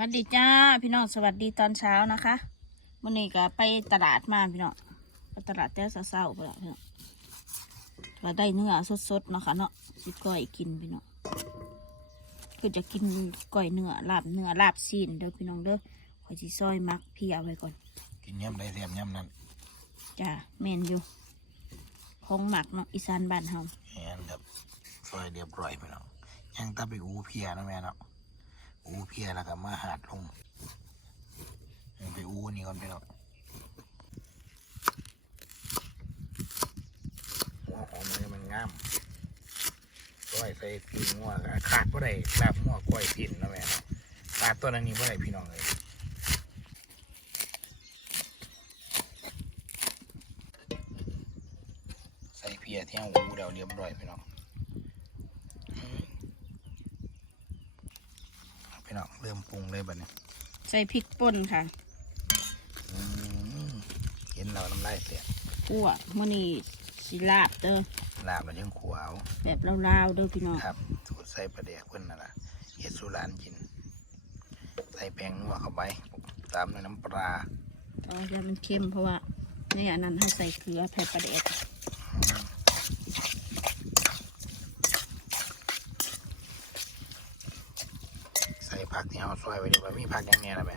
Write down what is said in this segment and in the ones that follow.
สวัสดีจ้าพี่น้องสวัสดีตอนเช้านะคะวันนี้ก็ไปตลาดมาพี่น้องไปตลาดแต่เช้าๆไปแล้วพี่น้องก็ได้เนื้อสดๆเนาะค่ะเนาะสิก้อยกินพี่น้องก็จะกินก้อยเนื้อลาบเนื้อลาบซีนเด้อพี่น้องเด้อขอสิซอยมักพี่เอาไว้ก่อน กินย่ำได้แถมย่ำนั้นจ้าเมนอยู่ของหมักเนาะอีสานบ้านเฮาแอนครับซอยเรียบร้อยไปเนาะยังตาไปอูเพียนะแม่เนาะ อูเพียแล้วก็มาหาดลงยังไปอูนี่ก่อนไปเนาะหัวหอมมันมันงามซอยใส่ปีงัวก็ขาดบ่ได้ลาบงัวก้อยพินนะแม่เนาะขาดตัวนั้นนี่บ่ได้พี่น้องเลยใส่เพียเที่ยวอูเดี๋ยวเรียบร้อยพี่น้อง พี่น้องเริ่มปรุงเลยบัดนี้ใส่พริกป่นค่ะอืมเห็นเราน้ำลายเสียกั่วมื้อนี้สิลาบเด้อลาบแล้วยังขวเอาแบบลาวๆเด้อพี่น้องครับ สูตรใส่ปลาแดกเพิ่นน่ะล่ะเฮ็ดสุรานกิน ใส่แป้งนัวเข้าไปตามด้วยน้ำปลาอ๋อยามันเค็มเพราะว่าในอันนั้นให้ใส่เกลือแผ่ประเดด ใส่ผักที่ เฮาซอยไว้ดีกว่ามีผักอยังแน่ล่ะแม่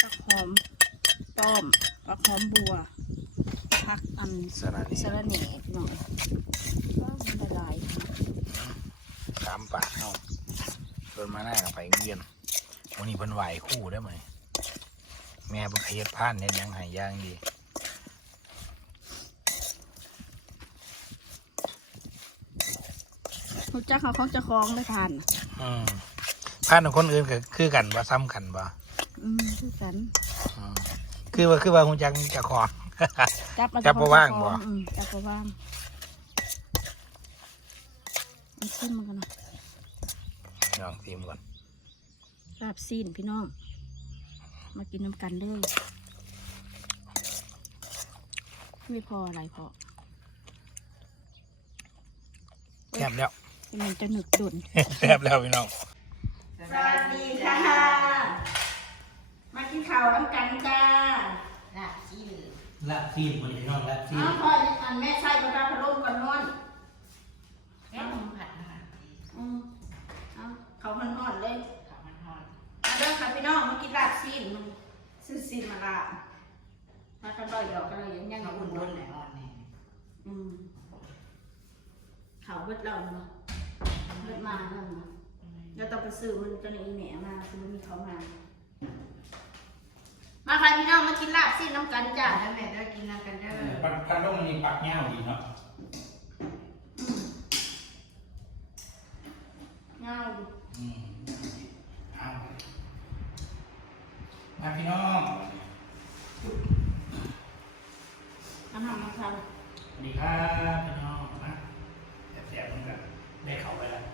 ผักหอมต้อมผักหอมบัวผักอันสาระนี่สะระแหน่พี่น้องก็มันละลายสามปากเฮาเพิ่นมาหน้ากับไปเวียนวันนี้เพิ่นไหวคู่ได้ไหมแม่เพิ่นขยัดผ่านเฮ็ดหยังใหายย่างดีรู้จักเขาเขาจะคล้องได้ทานอืม ผ่านของคนอื่นก็คือกันบ่ซ้ำกันบ่อืมคือกันอืมคือว่าคือว่าคุณจังเจะของ จับมาจับบ่ว่างบ่ อืมจับบ่ว่างมันขึ้นมากันนะลองซิมก่อนลาบซีนพี่น้อง มากินน้ำกันเลยไม่พออะไรพอแซ่บแล้วมันจะหนึกดุน แซ่บแล้วพี่น้อง สวัสดีค่ะ มากินข้าวน้ำกันจ้าลาบซีนหมดพี่น้องลาบซีนอ้าวพ่ออันแม่ใส่กระดาษพัดลมก่อนนอนแม่ผมผัดนะคะอืมเอาเขาพันหอนเลยข้าวมันทอดมาเด้อค่ะพี่น้องมากินลาบซีนมันซื้อซีนมาลาบมากันบ่อยเดียวกันเลยยังยังข้าวอุ่อุ่นนโดโดนนเลแหยละอ่อนแน่อืมเขาเบิดเราเนาะเบิดมาแล้วเนาะ แล้วต้องไปซื้อมันจะนี่แหนมาคือมันมีเขามา มาค่ะพี่น้องมากินลาบซีนน้ำกันจ้าแล้วแม่ได้กินน้ำกันเด้อปันปันต้องมีปักเงาดีเนาะเงาอืมเอามาพี่น้องทำทำมาทสวัสดีครับพี่น้องนะแซ่บๆเหมือนกันได้เข้าไปแล้ว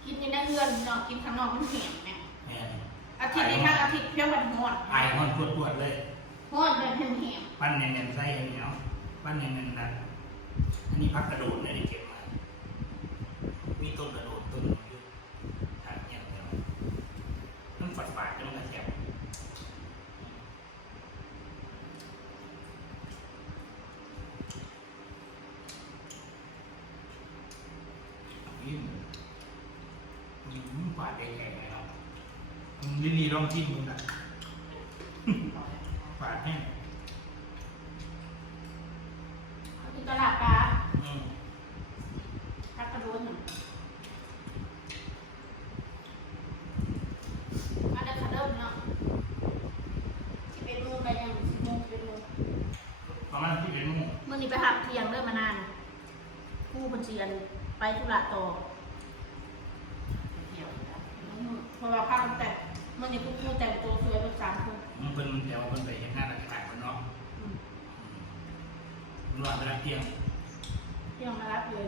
ำกินในเรือนเนาะ กินข้างนอกมันเหี่ยนเนี่ยเนี่ยอาทิตย์นี้ทั้งอาทิตย์เพียงวันหอดไอคอนตรวจๆเลย หอดแบบเหี่ยนปั้นเนียนๆไส้เหนียวปั้นเนียนๆนะอันนี้พักกระโดดเนี่ยได้เก็บมา มีต้นกระโดดต้นหนึ่งอยู่ทางเนี่ยเดียวมันฝัดฝาดจะมันกระแทกยิ้มยิ้มฝาดแดงๆเลยเนาะลิลลี่ล องจิ้มมึงนะฝาดแห้งๆกินตลาดปลาอืมพักกระโดดหนึ่งมาเดินขาเดิมเนาะสิเป็นโมงได้ยังสิบโมงสิบเอ็ดโมงประมาณที่เป็นหมูมื่อนี้ไปหักเที่ยงเริ่มมานานผู้บัญชีอันไปธุระต่อ เที่ยวนะ อืมเพราะว่าพาตั้งแต่มื่อนี้ผู้ผู้แต่งตัวสวยเป็นสามคน มัน เป็นเดี๋ยวมันไปเห็นงานต่างๆมันเนาะอืมมันว่าเวลาเที่ยงเที่ยงมารับเลย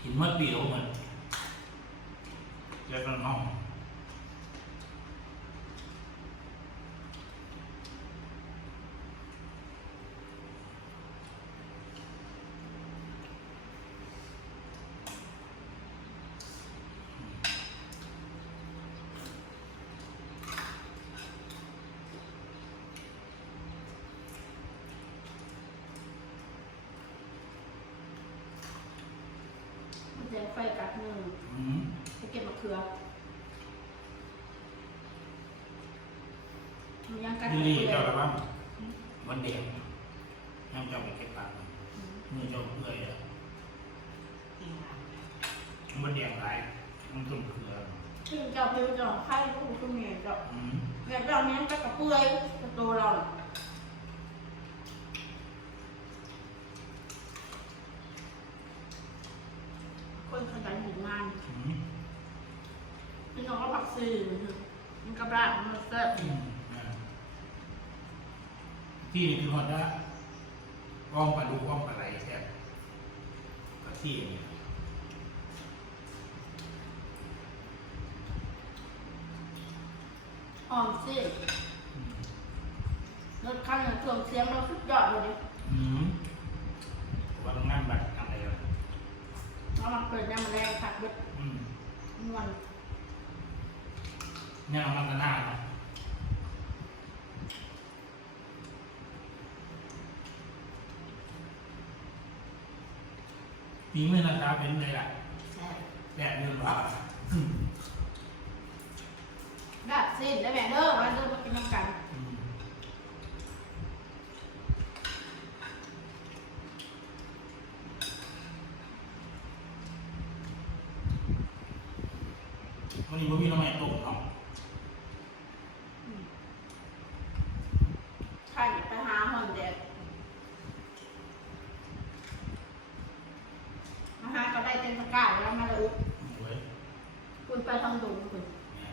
กินเมื่อปีแล้วมันอแล้วก็ห้อง ไฟกัดมืออืมไปเก็บมะเขือมันยังกัดนี่มะนี่เขือเจ้าละบ้างวันเดียวยังเจ้าไปเก็บปากมือเจ้าเพื่อยเลยกินหางมันเดียวหลายมันต้นเขือซึ่งเจ้าเพื่อเจ้าไข่ลูกคุณเมียเจ้าอืมเมียเจ้าเนี้ยก็กระเปื่อยกระโตเราน่ะคนขยันหยุดงาน อืม พี่น้องก็ผักซี มันกระบมันเสิร์ฟอืมอ่าที่นี่คือฮอนด้าอ้อมปลาดูอ้อมปลาไหลแซ่บก็ที่นี่หอมสิอืมรถคันเครื่องเสียงเราสุดยอดเลยดิอืมวันงานบัตรทำอะไรล่ะเรามาเปิดยามแรงผัดเบ็ดอืม มวน เนี่ยเอามันก็น่าเนาะปีเมื่อนะครับเป็นเลยล่ะแซ่บแดดเดือนว่าอืมดัดสิ้นได้แม่เด้อวันเด้อมากินน้ำกันอืมวันนี้บ่มีน้องแม่ตกเนาะ ใครไปหาหอนแดดมา หาก็ได้เต็มตะกร้าแล้วมาเลยเว้ยคุณไปทางดุงคุณเนี่ย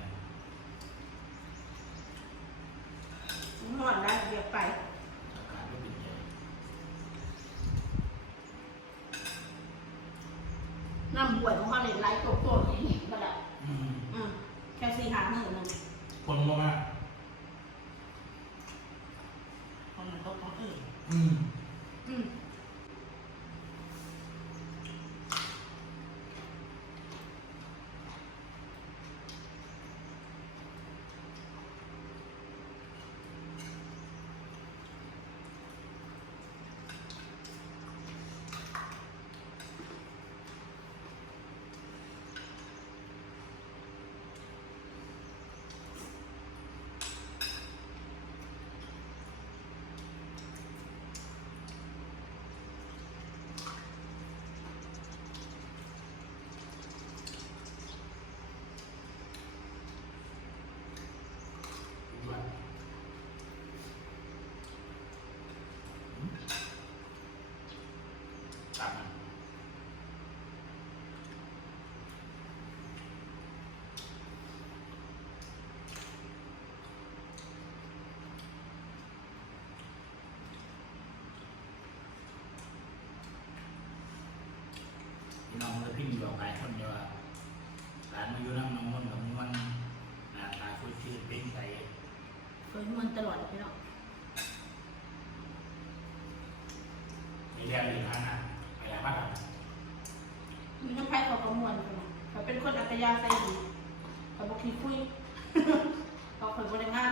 หอนได้เดี๋ยวไปอากาศก็เป็นใจน้ำบวชของเขาเลยไล่โตโตๆเห็นๆก็ได้อืมอืมแค่สี่หาหนึ่งนึงคนบ่มากคนมันตกของอื่นอืมอืม พี่น้องเลยพี่มีบอกหลายคนอยู่ว่าหลานมาอยู่น้ำน้องมันกับมันหน้าตาคุยชื่อเป็นใสเคยมันตลอดพี่น้องมีเรียนอยู่ทางนั้นอะไรบ้างครับมีน้ำไผ่เขาประมวลกันเขาเป็นคนอัตยาใส่ดีเขาบอกขี้คุยเขาเคยบริงาน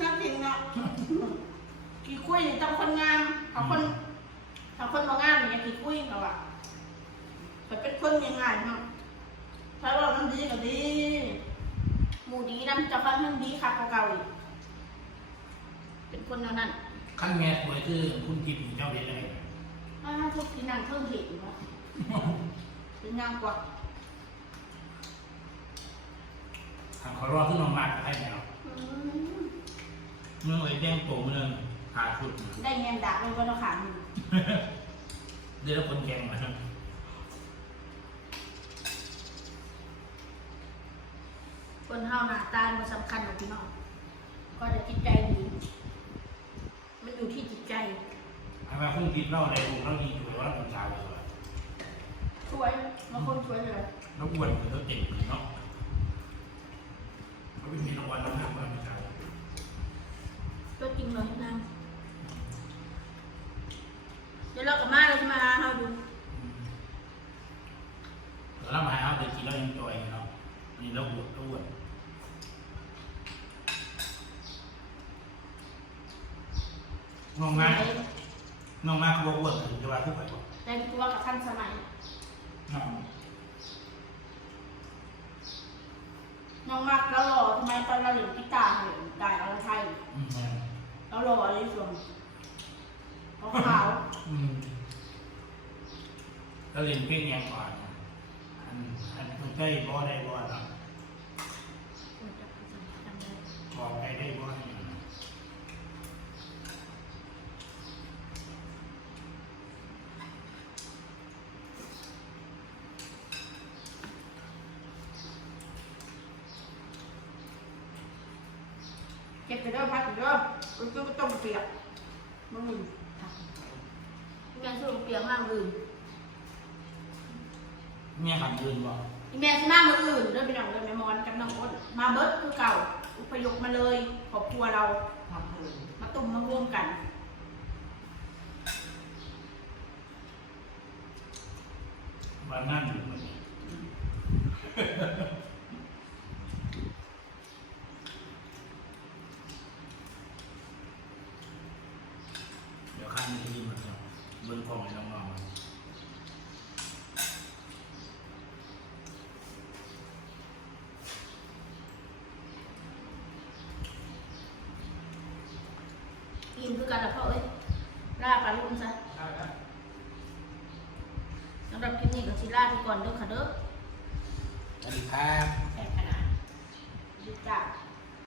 น่าจริงเนาะขี้คุยนี่ต้องคนงามเขาคนเขาคน มางานเนี่ยขี้คุยเขาอะเขาเป็นคนยังไงเนาะถ้าเรามันดีก็ดีหมูดีน้ำจะฟังมันดีค่ะเก่าๆอีกเป็นคนแนวนั้นขั้นแม่ป่วยคือคุณทิพย์เจ้าเรียนอะไรอ่าทุกที่นั่งเพิ่งเห็นวะเป็นงามกว่าทางเขารอขึ้นมามาให้แล้วอืมเมื่อไหร่แจ้งโตเมื่อหาชุด ได้เงินดักเลยวันละขาหนึ่ง เดือนละคนแกงมาคนเฮาหน้าตามันสำคัญกว่าพี่น้องก็จะจิตใจดีมันอยู่ที่จิตใจทำไมคุณทิพย์เล่าในวงเล่าดีอยู่ว่าเป็นชาวเลยทุช่วยมาคนช่วยเลยแล้วอ้วนคือตัวเด็กเนาะเขาไม่มีรางวัลน้ำหนักมาไม่ใช่ตัวจริงเลยนางเดี๋ยวเรากลับมาเลยมาเฮาดู แล้วเรามาเอาแต่กินแล้วยังจอยเนาะนี่ เราอ้วนอ้วนงงมากงงมากเขาบอกอ้วนถึงจะว่าขึ้นไปบอกแต่งตัวกับทันสมัยน้องน้องมักแล้วหล่อทำไมตอนเราเล่นกีตาร์เห็นได้อะไรไทยอืมแล้วหล่ออะไรส่วนขาวอืมแล้วเรียนเพลงยังก่อนอันอันคุณได้บ่ได้บ่เนาะ ๆ บอกใครได้บ่เนี่ยเก็บไปเด้อพักไปเด้อรถก็ต้องเปียกมึงมึงงานช่วงเปียกมากอื่นเมียขับยืนบ่อีแม่ที่มามืออื่นเด้อไปน้องเด้อแม่มอนกับน้องอ้น มาเบิร์ดคือเก่า อุปยกมาเลยครอบครัวเรามาตุ่มมารวมกัน มานนั่งอยู่มือนนี้เดี๋ยวข้างนี้มันจะเบิ้งกล้องให้น้องๆมัน กิน คือกันแล้วพ่อเอ้ยลาปลาลุงซะได้แล้วสำหรับคลิปนี้ก็สิลาไปก่อนเด้อค่ะเด้อสวัสดีครับ